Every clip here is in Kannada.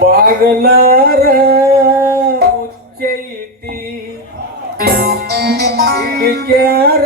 ಬಾಗಲಾರ ಉಚ್ಚೈತಿ ಹಿಡಿಕ್ಯಾರ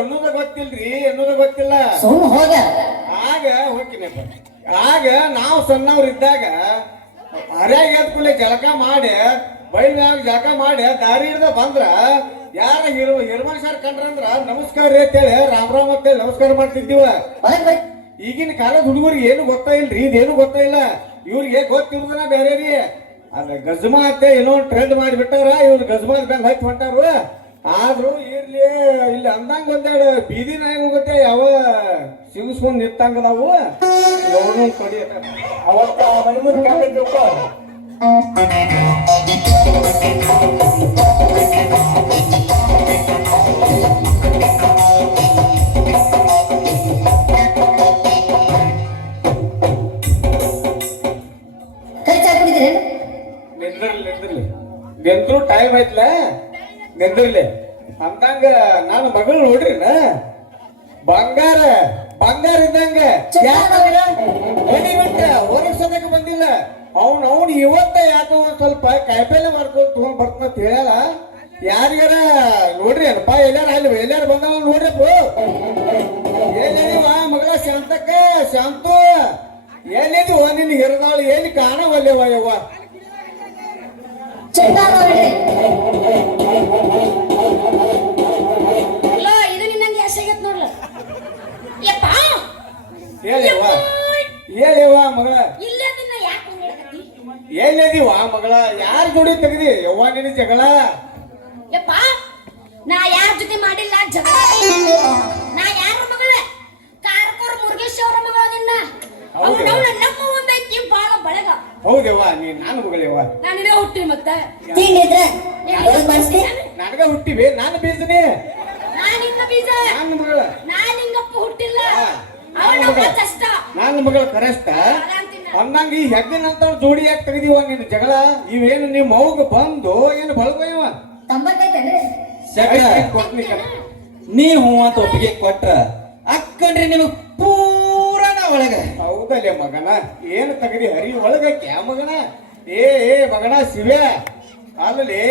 ಅನ್ನೋದ ಗೊತ್ತಿಲ್ರಿ ಅನ್ನೋದ ಗೊತ್ತಿಲ್ಲ. ಸುಮ್ ಹೋಗ. ಆಗ ಹೋಗ್ತೀನಪ್ಪ ಆಗ ನಾವು ಸಣ್ಣವ್ರು ಇದ್ದಾಗ ಹರ್ಯಾಗ ಎದ್ದ ಕೂಡಲೇ ಜಳಕ ಮಾಡಿ ಬೈಲ್ ಮ್ಯಾಗ ಜಳಕ ಮಾಡಿ ದಾರಿ ಹಿಡ್ದ ಬಂದ್ರ ಯಾರ ಹಿರು ಹಿರ್ಮನ್ ಸರ್ ಕಂಡ್ರಂದ್ರ ನಮಸ್ಕಾರ ರೀ ಅಂತೇಳಿ ರಾಮ್ ರಾಮ್ ಅಂತೇಳಿ ನಮಸ್ಕಾರ ಮಾಡ್ತಿದ್ದೀವ. ಈಗಿನ ಕಾಲದ ಹುಡುಗರಿಗೆ ಏನು ಗೊತ್ತಾ ಇಲ್ರಿ ಇದೇನು ಗೊತ್ತಾ ಇಲ್ಲ. ಇವ್ರಿಗೆ ಗೊತ್ತಿರ್ದನ ಬೇರೆ ರೀ. ಅದ ಗಜ್ಮಾ ಅಂತ ಏನೋ ಟ್ರೆಂಡ್ ಮಾಡಿಬಿಟ್ಟಾರ ಇವ್ರು ಗಜ್ಮಾ ಬೆಂಗ್ ಹಚ್ಚಿ ಹೊಂಟಾರು. ಆದ್ರೂ ಇರ್ಲಿ ಇಲ್ಲಿ ಅಂದಂಗ ಒಂದೆರಡು ಬೀದಿ ನಾಯಿಗಳು ಗೊತ್ತೆ ಯಾವ ಸಿಗಿಸ್ಕೊಂಡ್ ನಿಂತಂಗದಾವು ನೋಡು ಕೊಡಿ. ಅವತ್ತ ಮನೆ ಮುಂದೆ ಕಾಕಿದ್ರಪ್ಪ. ಕೈ ಚಾ ಕುಡಿದ್ರೇನು ನಿಂದಿರ್ಲಿ ನಿಂದಿರ್ಲಿ. ನಿಂದ್ರು ಟೈಮ್ ಐತ್ಲ ನಿಂದಿರ್ಲಿ ಅಂದಂಗ ನಾನು ಮಗಳು ನೋಡ್ರಿ ಬಂಗಾರ ಬಂಗಾರ ಇದ್ದಂಗ. ಹೊಡಿ ಬಿಟ್ಟ ಹೊರಗ್ಸೋದಕ್ಕೆ ಬಂದಿಲ್ಲ. ಅವ್ನು ಅವ್ನು ಇವತ್ತ ಯಾಕೋ ಒಂದ್ ಸ್ವಲ್ಪ ಕಾಯಿಪಲ್ಲೆ ಮಾಡ್ಕೊಂಡು ತಗೊಂಡ್ ಬರ್ತನ ಹೇಳಲ್ಲ. ಯಾರಿಗಾರ ನೋಡ್ರಿ ಅಲ್ಪ ಎಲ್ಲಾರ ಅಲ್ಲಿ ಎಲ್ಲಾರು ಬಂದವ ನೋಡ್ರಪ್ಪ ಏನಿದೀವ ಮಗಳ ಶಾಂತಕ್ಕ? ಶಾಂತು. ಎಲ್ಲಿದೀವ ಒಂದಿನ ಇರದಾಳು ಎಲ್ಲಿ ಕಾಣವಲ್ಲವ ಯವ್ವ? ನೋಡ್ರಿ ಅಲ್ಲ ಇದು ನಿನ್ನಂಗೆ ಎಸ್ ಆಗೈತ್ ನೋಡ್ಲ? ಯಪ್ಪ! ಹೇಳಿವ ಹೇಳಿವ ಮಗಳ. ಇಲ್ಲೇ ನಿನ್ನ ಯಾಕೆ ಎಲ್ಲಿದೀವ ಮಗಳ? ಯಾರ ಜೋಡಿ ತೆಗ್ದಿ? ಯವ್ವ ನಿನ್ನ ಜಗಳ? ಯಪ್ಪ! ನಾ ಯಾರ ಜೊತೆ ಮಾಡಿಲ್ಲ? ಜಗಳ ನಾ ಯಾರ ಮಗಳ? ಕಾರ್ಕೂರ್ ಮುರುಗೇಶ್ ಅವರ ಮಗಳ ನಿನ್ನ. ಹೌದು. ನಮ್ಮವ ಬಾಳ ಬಳಗ. ಹೌದವ್ವ ನೀ ನಾನು ಮಗಳೇವ ನಾನು ಇದೇ ಹುಟ್ಟಿ ಮತ್ತೆ. ತಿಂಡಿದ್ರೆ ನನಗ ಹುಟ್ಟಿವಿ ನಾನು ಬೀಜನಿ. ನಾನು ಇನ್ನ ಬೀಜ. ನಾನು ಮಗಳ. ನಾನು ಹಿಂಗಪ್ಪ ಹುಟ್ಟಿಲ್ಲ. ಮಗ. ಕಷ್ಟ ನನ್ನ ಮಗಳ. ಕರೆಷ್ಟ ಅಂದಂಗ ಈ ಹೆಗ್ಗನಂತ ಜೋಡಿ ಯಾಕೆ ತೆಗೆದಿವ ನಿನ್ನ ಜಗಳ. ಇವೇನು ನಿಮ್ಮ ಮೌಗ ಬಂದು ಏನು ಬಳಗ ಇವ? ನೀ ಹೂ ಅಂತ ಒಪ್ಪಿಗೆ ಕೊಟ್ರ ಅಕ್ಕಂಡ್ರಿ ನಿಮಗ್ ಪೂರಾನ ಒಳಗ? ಹೌದಲ್ಲೇ ಮಗನ. ಏನು ತಗದಿ? ಹರಿ ಒಳಗಕ್ಕೆ ಮಗನ? ಏ ಏ ಮಗನ ಶಿವೆ ಅಲ್ಲಿ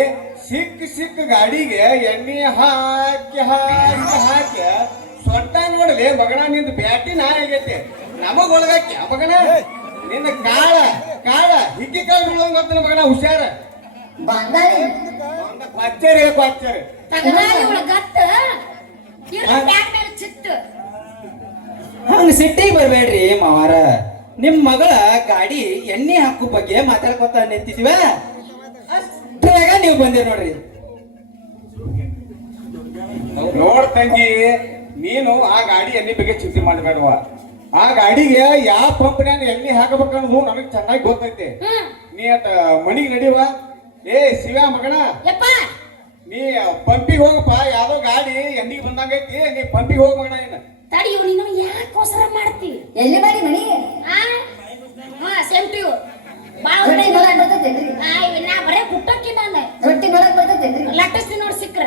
ಸಿಕ್ಕ ಸಿಕ್ಕ ಗಾಡಿಗೆ ಎಣ್ಣೆ ಹಾಕಿ ಹಾಕಿ ಹಾಕಿ ಸೊಟ್ಟ ನೋಡಲಿ ಮಗನ ನಿಂದ ಬ್ಯಾಟಿ ನಾ ಆಗೈತೆ. ನಮಗ್ ಒಳಗಕ್ಕೆ ಮಗನ? ನಿನ್ನ ಕಾಳ ಕಾಳ ಹಿಕ್ಕಿ ಕಾಳ ಬೀಳೋಂಗ್ ಗೊತ್ತಿಲ್ಲ ಮಗನ ಹುಷಾರ. ಒಂದ ಕ್ವಾಚರಿ ಕ್ವಾಚರಿ. ಇವಳ ಗತ್ತ ಇವ್ರ ಬ್ಯಾಗ್ ಮೇಲೆ ಚಿತ್ತು ಹಂಗ ಸಿಟ್ಟಿಗೆ ಬರಬೇಡ್ರಿ ಮಾವಾರ. ನಿಮ್ಮ ಮಗಳ ಗಾಡಿ ಎಣ್ಣೆ ಹಾಕು ಬಗ್ಗೆ ಮಾತಾಡ್ಕೊತ ನಿಂತಿದ್ವ ಅಷ್ಟ್ರಾಗ ನೀವು ಬಂದಿರಿ ನೋಡ್ರಿ. ನೋಡ್ ತಂಗಿ ನೀನು ಆ ಗಾಡಿ ಎಣ್ಣೆ ಬಗ್ಗೆ ಚಿಂತೆ ಮಾಡಬೇಡವ. ಆ ಗಾಡಿಗೆ ಯಾವ ಪಂಪ್ನ್ಯಾಗ ಎಣ್ಣೆ ಹಾಕಬೇಕನ್ನೋದು ನನಗೆ ಚೆನ್ನಾಗಿ ಗೊತ್ತೈತೆ. ನೀ ಅಟ ಮನಿಗೆ ನಡಿವ? ಏ ಶಿವ ಮಗಣ ಯಪ್ಪ. ನೀ ಪಂಪಿಗೆ ಹೋಗಪ್ಪ ಯಾವ್ದೋ ಗಾಡಿ ಎಣ್ಣಿಗೆ ಬಂದಂಗೈತಿ ನೀ ಪಂಪಿಗೆ ಹೋಗ ಮಗಣ ಏನ ತಡಿ ಇವ್ ನೀನು ಯಾಕೋಸ್ಕರ ಮಾಡ್ತಿ ಎಲ್ಲಿ ಮಾಡಿ ಬಾಳ ರೊಟ್ಟಿ ಮಾಡಕ್ ಬರ್ತೈತೇನ್ರಿ ಆ ಇವ್ ನಾ ಬರೇ ಕುಟ್ಟಕ್ಕಿ ನಾನು. ರೊಟ್ಟಿ ಮಾಡಕ್ ನೋಡಿ ಸಿಕ್ಕ್ರ.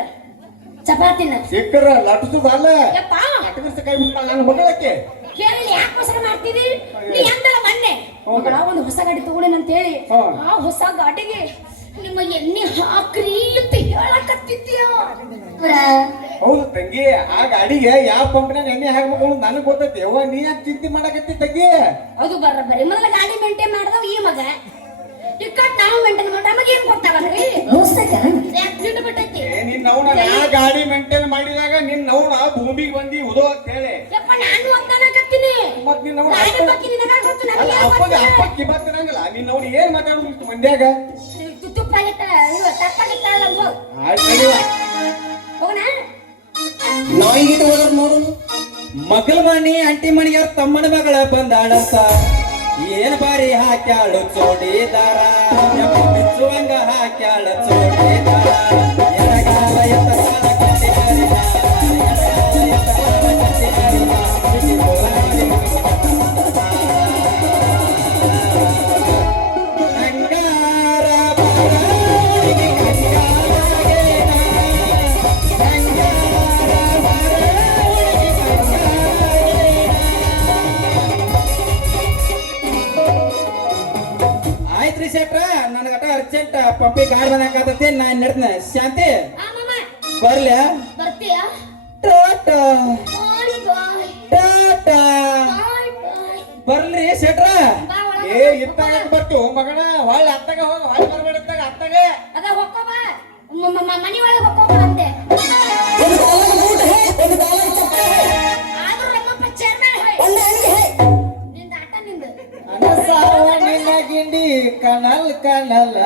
ಚಪಾತಿನ. ಸಿಕ್ಕರ ಲಟ್ಸದ ಅಲ್ಲ. ಯಪ್ಪ. ಅಟಗಿಸ ಕೈ ಬಿಟ್ಟ ನಾನು ಮಗಳಕ್ಕೆ. ಕೇಳಿ ಯಾಕೋಸ್ಕರ ಮಾಡ್ತಿದಿ? ನೀ ಎಂದಲ್ಲ ಮೊನ್ನೆ. ಮಗಳ ಒಂದು ಹೊಸ ಗಾಡಿ ತಗೊಳ್ಳೇನ ಅಂತ ಹೇಳಿ ಆ ಹೊಸ ಗಾಡಿಗೆ ನಿಮ್ಮ ಎಣ್ಣೆ ಹಾಕ್ರಿ ಅಂತ ಹೌದು ತಂಗಿ ಆ ಗಾಡಿಗೆ ಯಾವ ಪಂಪ್ನಾಗ ಎಣ್ಣೆ ಹಾಕ್ಬೇಕು ಅಂತ ನನಗೆ ಗೊತ್ತೈತಿ. ಯವ್ವ ನೀ ಯಾಕೆ ಚಿಂತೆ ಮಾಡಕತ್ತಿ ತಂಗಿ? ಅದು ಬರ್ರಿ ಮೊದಲ ಗಾಡಿ ಮೇಂಟೈನ್ ಮಾಡ್ದವ್ ಈ ಮಗ. ಇಕ್ಕಟ್ ನಾವು ಮೇಂಟೈನ್ ಮಾಡಿ ನಮಗೆ ಏನು ಗೊತ್ತಾಗಲ್ರಿ? ಆಕ್ಸಿಡೆಂಟ್ ಬಿಟ್ಟೈತಿ. ಏ, ನಿನ್ನ ಅವನ ನಾ ಗಾಡಿ ಮೇಂಟೈನ್ ಮಾಡಿದಾಗ ನಿನ್ನ ಅವನ ಭೂಮಿಗೆ ಬಂದಿ ಉದೋ ಅಂತ ಹೇಳಿ. ಯಪ್ಪ ನಾನು ಅಂತಾನಕತ್ತೀನಿ ಮತ್ ನಿನ್ನ ಅವನ ನಾನು ಬಗ್ಗೆ ನಿನಗ ಗೊತ್ತು? ಅಲ್ಲ ನಮಗೆ ಅಪ್ಪಗೆ ಅಪ್ಪ ಕಿಮ್ಮತ್ ಇರಂಗಿಲ್ಲ. ನಿನ್ನ ಅವನು ಏನ್ ಮಾತಾಡೋದು ಇಷ್ಟು ಮಂಡ್ಯಾಗ ತುಪ್ಪ ತಪ್ಪಾಗಿತ್ತಲ್ಲ ತಪ್ಪಾಗಿತ್ತಲ್ಲ ಆಯ್ತು ನಡೀವ. ನಾಯಿಗೆ ಹೋದ್ರ ನೋಡು. ಮಗಳ ಮನೆ ಅಂಟಿ ಮನೆಯ ತಮ್ಮನ ಮಗಳ ಬಂದಾಳಂತ ಏನ್ ಬಾರಿ ಹಾಕ್ಯಾಳು ಚೋಡಿದಾರ. ಬಿಚ್ಚುವಂಗ ಹಾಕ್ಯಾಳ ಚೋಡಿದಾರ. ಶೆಟ್ರ ನನಗಟ ಅರ್ಜೆಂಟ್ ಪಪ್ಪಿ ಗಾಡ್ ಬಂದಂಗಾಗತ್ತೆ ನಾನು ನಡ್ತನ ಶಾಂತಿ? ಬರ್ಲ ಬರ್ಲಿ ಟಾಟಾ. ಏ ಇತ್ತಾಗ ಬಟ್ಟು ಮಗನ ಹೊಳ್ಳ ಅತ್ತಾಗ ಹೋಗ ಹೊಳ್ಳ ಬರ್ಬೇಡ ಅತ್ತಾಗ. ಅದ ಹೋಗ್ಕೋ ಬಾ. ಮನಿ ಒಳಗೆ ಹೋಗ್ಕೋ ಬಾ ಅಂತೆ. ಒಂದು ಕಾಲ ಗಿಂಡಿ ಕನಲ್ ಕನಲ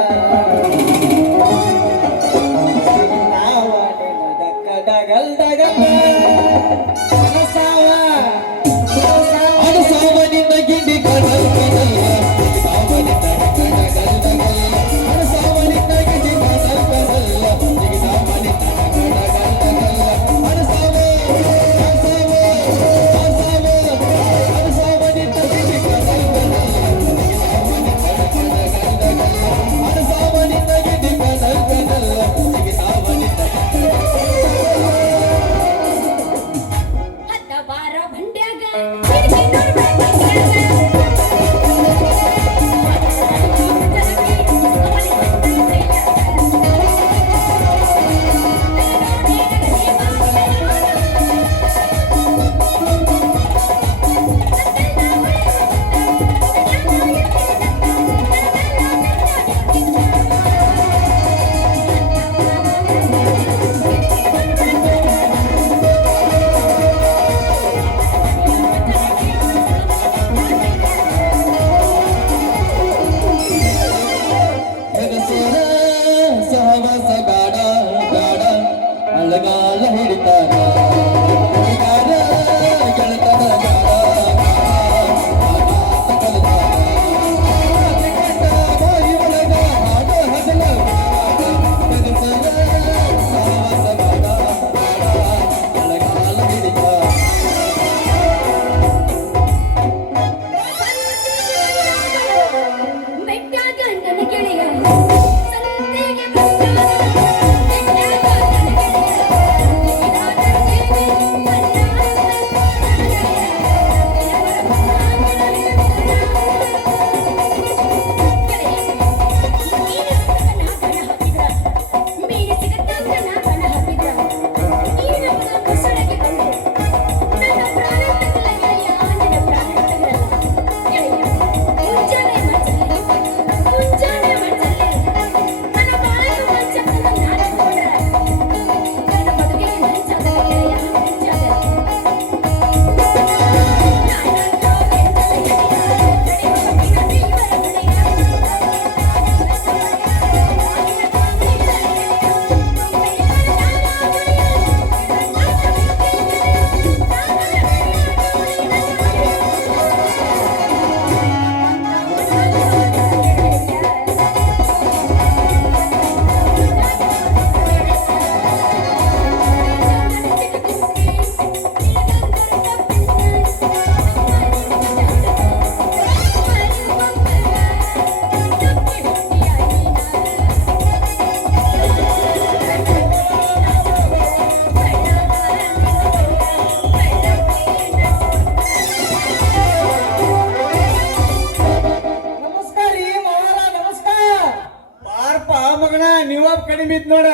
ಬಿತ್ ನೋಡ.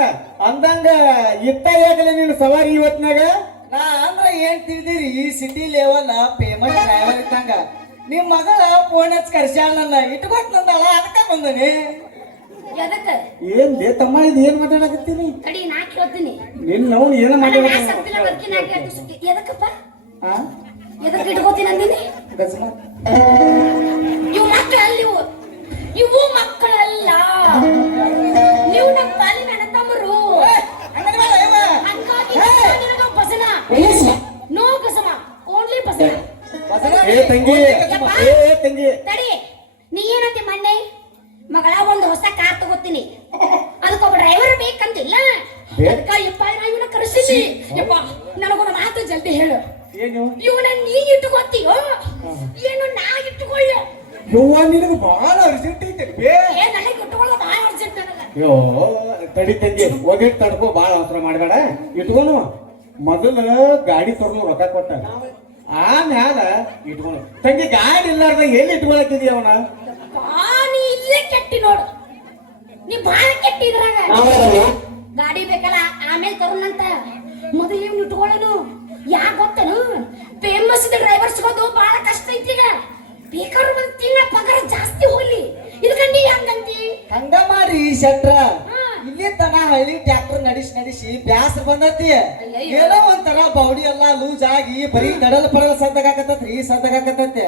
ಅಂದಂಗ ಇತ್ತ ಯಾಕಲೆ ನಿನ್ನ ಸವಾರಿ ಇವತ್ನಾಗ? ನಾ ಅಂದ್ರೆ ಏನು ತಿಳಿದಿರಿ ಈ ಸಿಟಿ ಲೆವೆಲ್ ಫೇಮಸ್ ಡ್ರೈವರ್ ಇದ್ದಂಗ. ನಿಮ್ಮ ಮಗಳ ಫೋನ್ ಹಚ್ ಕರ್ಸ್ಯಾಳ ನನ್ನ ಇಟ್ಕೊಟ್ ನಂದಳ ಅದಕ್ಕ ಬಂದನಿ. ಎದಕ್ಕೆ? ಏನ್ ಲೇ ತಮ್ಮ ಇದು ಏನು ಮಾತಾಡಕತ್ತೀನಿ? ತಡಿ ನಾ ಕೇಳ್ತೀನಿ. ನಿನ್ ಅವ್ನು ಏನ ಮಾತಾಡ ನಾ ಕೇಳ್ತು ಸುಟ್ಟಿ ಎದಕ್ಕಪ್ಪ? ಹಾ ಎದಕ್ಕೆ ಇಟ್ಕೋತೀನಿ ಅಂದಿನಿ? ಗಜಮ. ಇವು ಮಕ್ಕಳಲ್ಲಿ ಇವು ಮಕ್ಕಳಲ್ಲ. ತಂಗಿ. ಏ ತಂಗಿ. ತಡಿ ನೀ ಏನಂತಿ ಮೊನ್ನೆ ಮಗಳ ಒಂದು ಹೊಸ ಕಾರ್ ತಗೋತೀನಿ. ಅದಕ್ಕೊಬ್ಬ ಡ್ರೈವರ್ ಬೇಕಂತಿಲ್ಲ? ಅದಕ್ಕ ಯಪ್ಪ ಇವನ ಕರೆಸಿದಿ ಯಪ್ಪ ನನಗೊಂದು ಮಾತು ಜಲ್ದಿ ಹೇಳು. ಇವನ ನೀ ಇಟ್ಟುಕೊತೀಯೋ ಏನು ನಾ ಇಟ್ಟುಕೊಳ್ಳ ಯವ್ವ ನಿನಗೆ ಬಹಳ ಅರ್ಜೆಂಟ್ ಐತೆ ಬೇ. ಏ ನನಗೆ ಇಟ್ಟುಕೊಳ್ಳೋ ಬಹಳ ಅರ್ಜೆಂಟ್ ನನಗ. ಯೋ ತಡಿ ತಂಗಿ ಹೋಗಿ ತಡ್ಕೋ ಭಾಳ ಅವಸರ ಮಾಡಬೇಡ. ಇಟ್ಕೊನು. ಮೊದಲು ಗಾಡಿ ತೊಗೊಂಡು ರೊಕ್ಕ ಕೊಟ್ಟ. ಆಮ್ಯಾಲ ಇಟ್ಕೊನು ತಂಗಿ ಗಾಡಿ ಇಲ್ಲಾರ್ದ ಎಲ್ಲಿ ಇಟ್ಕೊಳಕಿದ್ಯ ಅವನ? ನೀ ಇಲ್ಲೇ ಕೆಟ್ಟಿ ನೋಡು. ನೀ ಭಾಳ ಕೆಟ್ಟಿ ಇದ್ರಾಗ. ಗಾಡಿ ಬೇಕಲ್ಲ ಆಮೇಲೆ ತರೋಣಂತ ಮೊದಲು ಇವ್ನು ಇಟ್ಕೊಳ್ಳೋನು ಯಾಕೆ ಗೊತ್ತನು? ಫೇಮಸ್ ಡ್ರೈವರ್ ಸಿಗೋದು ಭಾಳ ಕಷ್ಟ ಐತಿ ಈಗ. ಬೇಕಾದ್ರೆ ಒಂದು ತಿಂಗಳ ಪಗಾರ ಜಾಸ್ತಿ ಹೋಗ್ಲಿ. ಇದಕ್ಕೆ ನೀ ಹಂಗಂತಿ? ಹಂಗ ಮಾಡಿ ಶೆಟ್ರ. ಇಲ್ಲಿ ತನ ಹಳ್ಳಿ ಟ್ರ್ಯಾಕ್ಟರ್ ನಡೆಸಿ ನಡಿಸಿ ಬ್ಯಾಸ ಬಂದತಿ. ಏನೋ ಒಂಥರ ಬೌಡಿ ಎಲ್ಲಾ ಲೂಸ್ ಆಗಿ ಬರೀ ನಡಲ್ ಪಡಲ್ ಸದ್ದಾಗತ್ತತ್ರಿ ಸದ್ದಾಗತ್ತತ್ತೆ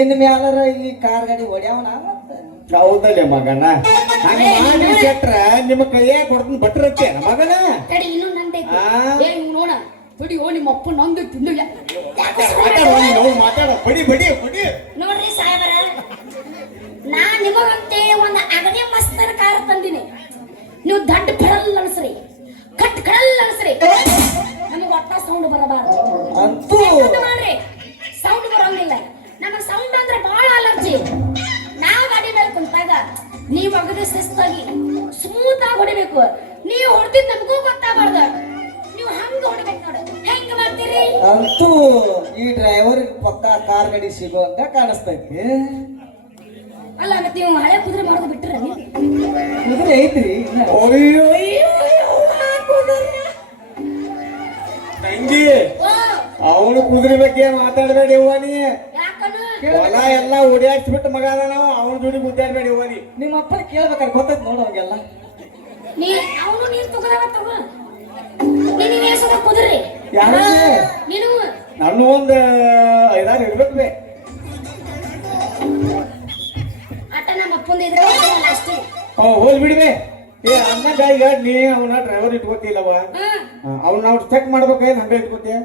ಇನ್ ಮ್ಯಾಲರ ಈ ಕಾರ್ ಗಾಡಿ ಹೊಡ್ಯಾವನ ಹೌದಲ್ಲೇ ಮಗನ. ಹಂಗ ಮಾಡಿ ಕೆಟ್ರ ನಿಮ್ಮ ಕೈಯಾಗ ಕೊಡ್ತೀನಿ ಬಟ್ರತ್ತೆ ಮಗನ? ಇನ್ನೂ ನಂದೈತಿ. ಏ ನೋಡ ತಡಿ ಓ ನಿಮ್ಮ ಅಪ್ಪ ನಂದು ತಿಂದಿಲ್ಲ. ಮಾತಾಡ ಬಡಿ ಬಡಿ ಬಡಿ. ನೋಡ್ರಿ ಸಾಹೇಬರ ನಾ ನಿಮಗಂತೆ ಒಂದು ಅಗದಿ ಮಸ್ತನ ಕಾರ್ ತಂದಿನಿ. ನೀವು ದಡ್ಡ ಪಡಲ್ ಅನ್ಸ್ರಿ ಕಟ್ ಕಡಲ್ ಅನ್ಸ್ರಿ. ನಮಗೆ ಒಟ್ಟ ಸೌಂಡ್ ಬರಬಾರ್ದು. ಮಾಡ್ರಿ? ಸೌಂಡ್ ಬರೋಂಗಿಲ್ಲ. ನಮಗ್ ಸೌಂಡ್ ಅಂದ್ರೆ ಬಹಳ ಅಲರ್ಜಿ. ನಾವು ಗಾಡಿ ಮೇಲೆ ಕುಂತಾಗ ನೀವು ಅಗದಿ ಶಿಸ್ತಾಗಿ ಸ್ಮೂತ್ ಆಗಿ ಹೊಡಿಬೇಕು. ನೀವು ಹೊಡೆದಿದ್ ನಮಗೂ ಗೊತ್ತಾಗಬಾರ್ದು. ನೀವು ಹಂಗ ಹೊಡಿಬೇಕು ನೋಡು. ಹೆಂಗ್ ಮಾಡ್ತೀರಿ? ಅಂತೂ ಈ ಡ್ರೈವರ್ ಪಕ್ಕ ಕಾರ್ ಗಾಡಿ ಅಂತ ಕಾಣಿಸ್ತೈತಿ ಅವನು ಕುದುರೆ ಬಗ್ಗೆ ಮಾತಾಡಬೇಡಿ ಅವ್ವ ನೀ? ಯಾಕನು ಹೊಲ ಎಲ್ಲ ಓಡಾಡ್ಸ್ಬಿಟ್ಟು ಮಗ ಅದ ನಾವು ಅವನ ಜೋಡಿ ಮುದ್ದಾಡ್ಬೇಡಿ ಅವ್ವ ನೀ. ನಿಮ್ಮ ಅಪ್ಪ ಕೇಳ್ಬೇಕಾರೆ ಗೊತ್ತೈತಿ ನೋಡು ಅವಂಗೆಲ್ಲ ನೀ ಅವನು ನೀನ್ ತಗೋದಾಗ ತಗೋ. ಕುದುರೆ. ಒಂದ್ ಐದಾರು ಇರ್ಬೇಕು ಬೇ. ನಮ್ಮ ಅಪ್ಪಂದ ಇದ್ರೆ ಅಷ್ಟೇ. ಹ್ಞೂ ಹೋಲ್ ಬಿಡ್ಬೇ ಏ ಅಣ್ಣ ಈಗ ನೀ ಅವನ ಡ್ರೈವರ್ ಇಟ್ಕೋತಿಲ್ಲವ? ಅವ್ನ ನಾವು ಚೆಕ್ ಮಾಡ್ಬೇಕೇನ್ ಹಂಗ ಇಟ್ಕೋತೀಯ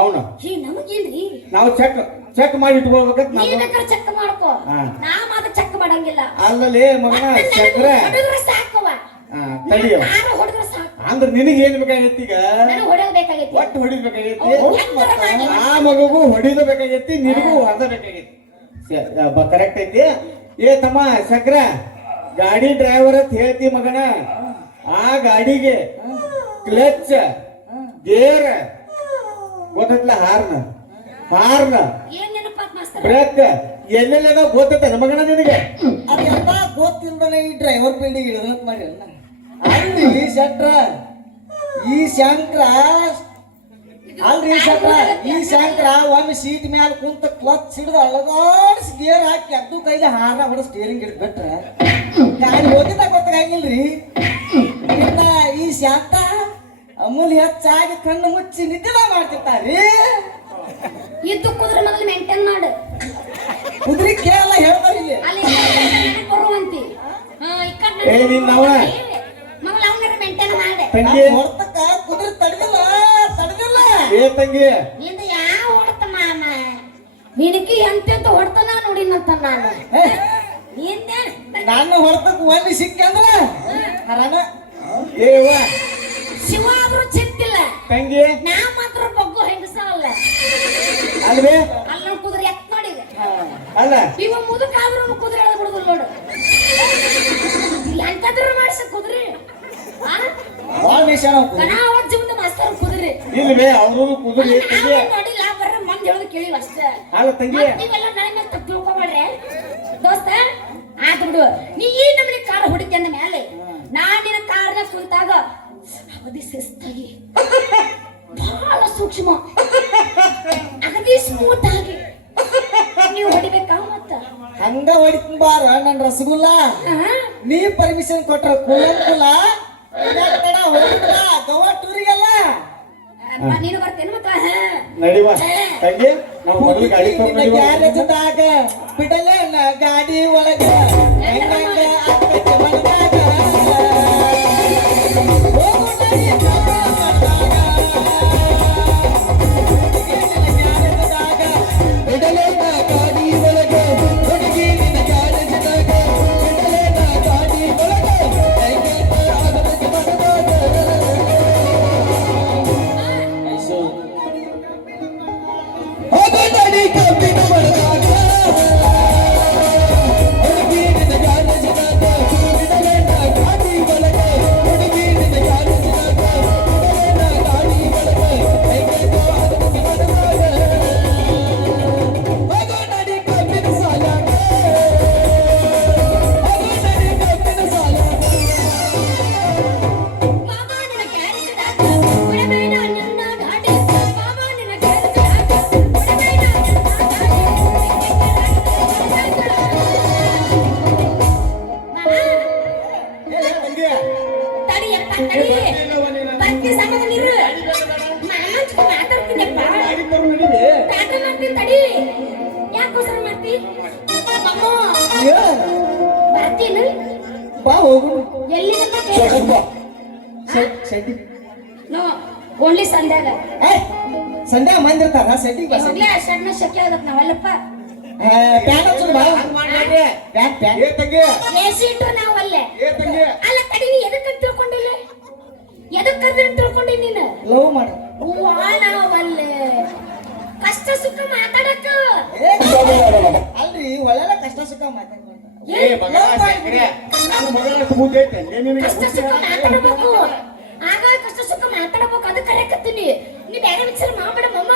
ಅವನು. ಹೇ ನಮಗೇನ್ರಿ? ನಾವು ಚೆಕ್ ಚೆಕ್ ಮಾಡಿ ಇಟ್ಕೊಳ್ಬೇಕಂತ ನೀ ನಾವು. ಬೇಕಾದ್ರೆ ಚೆಕ್ ಮಾಡ್ಕೋ. ಹಾ. ನಾ ಮಾತ್ರ ಚೆಕ್ ಮಾಡಂಗಿಲ್ಲ. ಅಲ್ಲಲ್ಲಿ ಮಗನ ಚಕ್ರ ಹೊಡೆದ್ರೆ ಸಾಕವ. ಹಾ, ತಡಿಯೋ. ನಾನು ಹೊಡೆದ್ರೆ ಸಾಕು. ಅಂದ್ರ ನಿನಗೆ ಏನ್ ಬೇಕಾಗೈತಿ ಈಗ? ನನಗೆ ಒಟ್ಟು ಹೊಡಿಬೇಕಾಗೈತಿ ಆ ಮಗಗೂ ಹೊಡಿದ ಬೇಕಾಗೈತಿ ನಿನಗೂ ಹೊದ ಬೇಕಾಗೈತಿ. ಕರೆಕ್ಟ್ ಐತಿ. ಏ ತಮ್ಮ ಚಕ್ರ ಗಾಡಿ ಡ್ರೈವರ್ ಅಂತ ಹೇಳ್ತಿ ಮಗನ. ಆ ಗಾಡಿಗೆ ಕ್ಲಚ್ ಗೇರ್ ಗೊತ್ತಲ್ಲ ಹಾರ್ನ ಹಾರ್ನ ಬ್ರೇಕ್ ಎಲ್ಲೆಲ್ಲ ಗೊತ್ತೈತೆ ಮಗನ ನಿನಗೆ. ಅದೆಲ್ಲ ಗೊತ್ತಿಲ್ದನೆ ಈ ಡ್ರೈವರ್ ಫೀಲ್ಡಿಗೆ ಇಳಿದಂತ ಮಾಡಿ ಅಲ್ಲಿ ಶಟ್ರ ಈ ಶಂಕ್ರ ಅಲ್ರಿ ಶಂಕ್ರ ಈ ಸಾಯಂಕಾಲ ಒಮ್ಮೆ ಸೀಟ್ ಮ್ಯಾಲ ಕುಂತ ಕ್ಲಚ್ ಹಿಡಿದು ಅಳಗೋಡ್ ಗೇರ್ ಹಾಕಿ ಅದು ಕೈಲಿ ಹಾರ ಹೊಡ ಸ್ಟೇರಿಂಗ್ ಹಿಡಿದು ಬಿಟ್ರೆ ಗಾಡಿ ಹೋಗಿದ್ದ ಗೊತ್ತಾಗಿಲ್ರಿ ಇನ್ನ ಈ ಶಾಂತ ಅಮೂಲ್ ಹೆಚ್ಚಾಗಿ ಕಣ್ಣು ಮುಚ್ಚಿ ನಿದ್ದೆ ಮಾಡ್ತಿರ್ತಾರಿ. ಇದ್ದು ಕುದುರೆ ಮೊದಲು ಮೇಂಟೈನ್ ಮಾಡು. ಕುದುರೆ ಕೇಳಲ್ಲ ಹೇಳ್ತಾರೆ ಇಲ್ಲಿ. ಬರುವಂತಿ ಏ, ನಿನ್ನ ಅವ್ವ. ಮಗಳ ಅವನ ಮೇಂಟೈನ್ ಮಾಡೆ. ಏ ತಂಗಿ? ನಿಂದ ಯಾವ ಹೊಡ್ತ ಮಾಮ? ನಿನಗೆ ಎಂತೆಂತ ಹೊಡ್ತಾನ ನೋಡಿನಂತ ನಾನು. ನಿಂದೆ ನನ್ನ ಹೊರತಕ್ಕ ಒಮ್ಮೆ ಸಿಕ್ಕಂದ್ರ ಅರಣ ಏವ ಶಿವ ಆದ್ರೂ ಚಿಂತಿಲ್ಲ ತಂಗಿ? ನಾ ಮಾತ್ರ ಬಗ್ಗು ಹೆಂಗಸ ಅಲ್ಲ. ಅಲ್ವೇ? ಅಲ್ಲ ಕುದುರೆ ಎತ್ ನೋಡಿ ಅಲ್ಲ. ಇವ ಮುದುಕಾದ್ರೂ ಕುದುರೆ ಎಳ್ದು ಬಿಡುದಿಲ್ಲ ನೋಡು. ಎಂತಾದ್ರೂ ಮಾಡಿಸ ಕುದುರೆ. ಆ? ಭಾಳ ಕುದುರೆ. ಕುದುರೆ. ಮಂದಿ ಹೇಳೋದು ಕೇಳಿವಿ ತಂಗಿ. ನೀವೆಲ್ಲ ನನ್ನ ಮೇಲೆ ದೋಸ್ತ ಆತ್ ನೀ ಈ ನಮ್ಗೆ ಕಾರ್ ಹೊಡಿತಿ ಮೇಲೆ ನಾನ್ ನಿನ್ನ ಕಾರ್ನ ಕುಂತಾಗ ಅವಧಿ ಶಿಸ್ತಾಗಿ. ಬಹಳ ಸೂಕ್ಷ್ಮ. ಅಗದಿ ಸ್ಮೂತ್ ಆಗಿ. ಹೊಡಿಬೇಕಾ ಮತ್ತ? ಹಂಗ ಹೊಡಿತೀನಿ ಬಾರ ನನ್ ರಸಗುಲ್ಲ. ನೀ ಪರ್ಮಿಷನ್ ಕೊಟ್ರ ಕುಲಂಕುಲ. ನೀನು ತಂಗಿ ಗಾಡಿ ಬಿಡಲ್ಲ ಗಾಡಿ ಒಳಗೆ. ನಾವಲ್ಲಪ್ಪ. ಏಸಿಟ್ಟು ನಾವಲ್ಲೇ. ಅಲ್ಲ ಕಡಿಮೆ ಎದಕ್ಕೆ ತಿಳ್ಕೊಂಡಿಲ್ಲ? ಎದಕ್ಕೆ ಕರೆದ್ರೆ ತಿಳ್ಕೊಂಡಿ ನೀನು? ಲವ್ ಮಾಡು. ಹೂವ ಕಷ್ಟ ಸುಖ ಮಾತಾಡಕ್ಕ ಅಲ್ರಿ ಒಳ್ಳೆಲ್ಲ ಕಷ್ಟ ಸುಖ ಮಾತಾಡ್ಕೊಂಡು. ಏ ಕಷ್ಟ ಸುಖ ಮಾತಾಡಬೇಕು. ಆಗಾಗ ಕಷ್ಟ ಸುಖ ಮಾತಾಡಬೇಕು ಅದು ಕರೆಕತ್ತೀನಿ ನೀ ಬೇರೆ ವಿಚಾರ ಮಾಡ್ಬೇಡ ಮಮ್ಮ